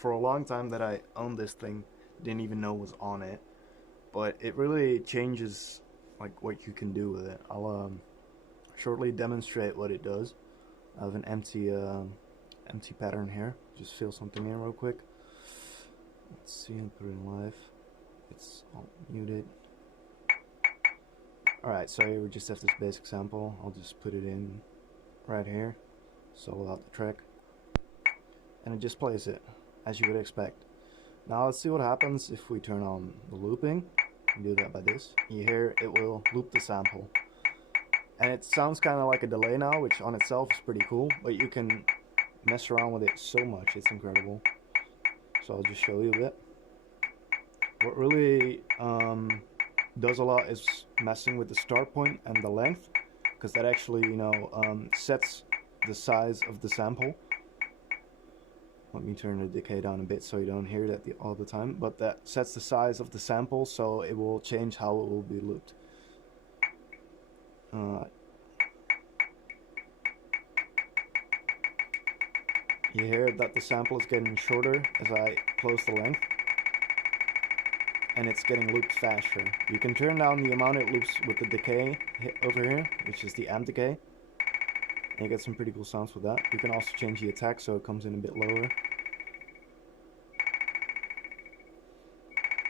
for a long time that I owned this thing, didn't even know was on it, but it really changes like what you can do with it. I'll shortly demonstrate what it does. I have an empty pattern here. Just fill something in real quick. Let's see, and put it in live. It's all muted. Alright, so here we just have this basic sample. I'll just put it in right here, solo out the track, and it just plays it as you would expect. Now let's see what happens if we turn on the looping and do that by this. You hear it will loop the sample, and it sounds kind of like a delay now, which on itself is pretty cool, but you can mess around with it so much, it's incredible. So I'll just show you a bit. What really does a lot is messing with the start point and the length, because that actually, you know, sets the size of the sample. Let me turn the decay down a bit so you don't hear that all the time, but that sets the size of the sample, so it will change how it will be looped. You hear that the sample is getting shorter as I close the length, and it's getting looped faster. You can turn down the amount it loops with the decay over here, which is the amp decay, and you get some pretty cool sounds with that. You can also change the attack so it comes in a bit lower.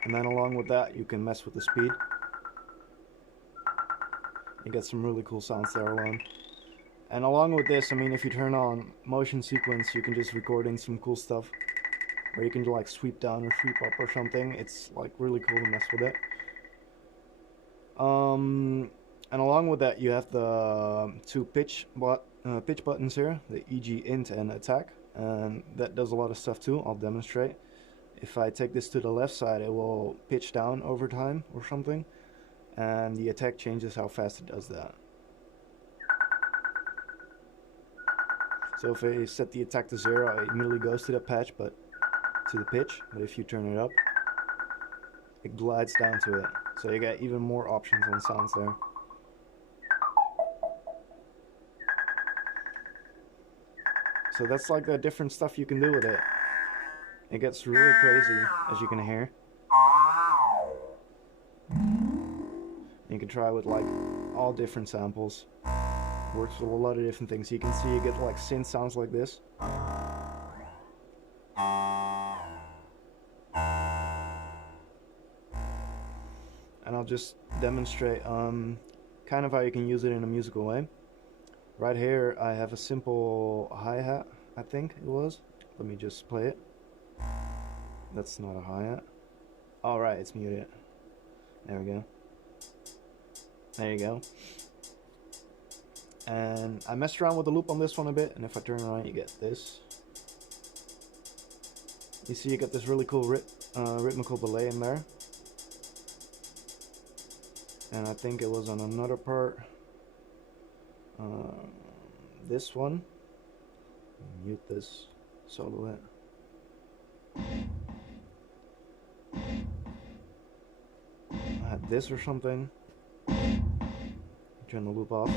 And then along with that, you can mess with the speed. You get some really cool sounds there alone. And along with this, I mean, if you turn on motion sequence, you can just record in some cool stuff. Or you can like sweep down or sweep up or something. It's like really cool to mess with it. And along with that, you have the two pitch buttons here, the EG int and attack, and that does a lot of stuff too. I'll demonstrate. If I take this to the left side, it will pitch down over time or something, and the attack changes how fast it does that. So if I set the attack to 0, it immediately goes to the pitch, but if you turn it up, it glides down to it. So you get even more options on sounds there. So that's like the different stuff you can do with it. It gets really crazy, as you can hear. You can try with like all different samples. Works with a lot of different things. You can see you get like synth sounds like this. And I'll just demonstrate kind of how you can use it in a musical way. Right here I have a simple hi-hat, I think it was. Let me just play it. That's not a hi-hat. Alright, it's muted. There we go. There you go. And I messed around with the loop on this one a bit, and if I turn it on, you get this. You see you get this really cool rhythmical delay in there. And I think it was on another part. This one. Mute this, solo it. I had this or something. Turn the loop off.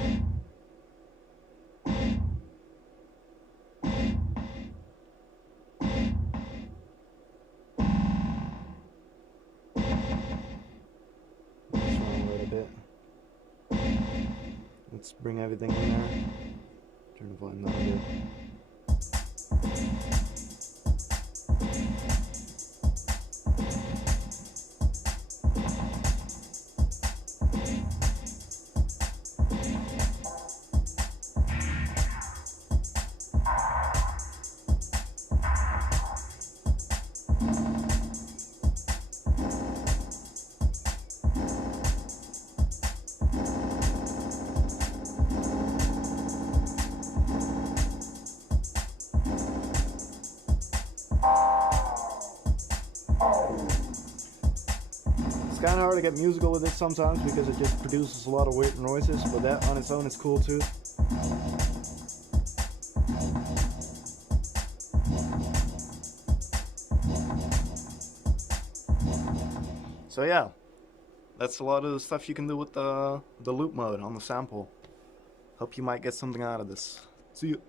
Let's bring everything in there. Turn the volume down a bit. It's kind of hard to get musical with it sometimes because it just produces a lot of weird noises, but that on its own is cool too. So yeah, that's a lot of the stuff you can do with the loop mode on the sample. Hope you might get something out of this. See you.